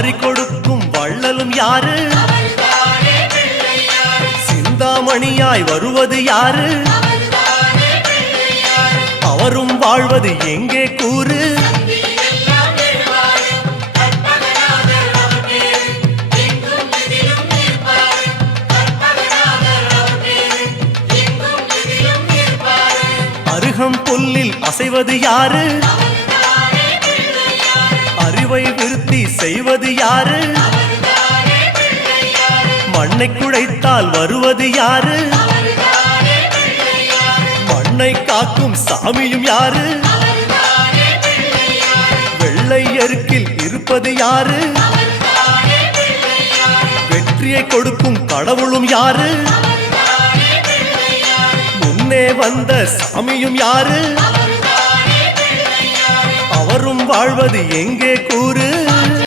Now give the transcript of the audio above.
வாரி கொடுக்கும் வள்ளலும் யாரு? சிந்தாமணியாய் வருவது யாரு? அவரும் வாழ்வது எங்கே கூறு? அருகம் புல்லில் அசைவது யாரு? அறிவை விருத்தி செய்வது யாரு? மண்ணை குழைத்தால் வருவது யாரு? மண்ணை காக்கும் சாமியும் யாரு? வெள்ளை எருக்கில் இருப்பது யாரு? வெற்றியை கொடுக்கும் கடவுளும் யாரு? முன்னே வந்த சாமியும் யாரு? அவரும் வாழ்வது எங்கே கூறு?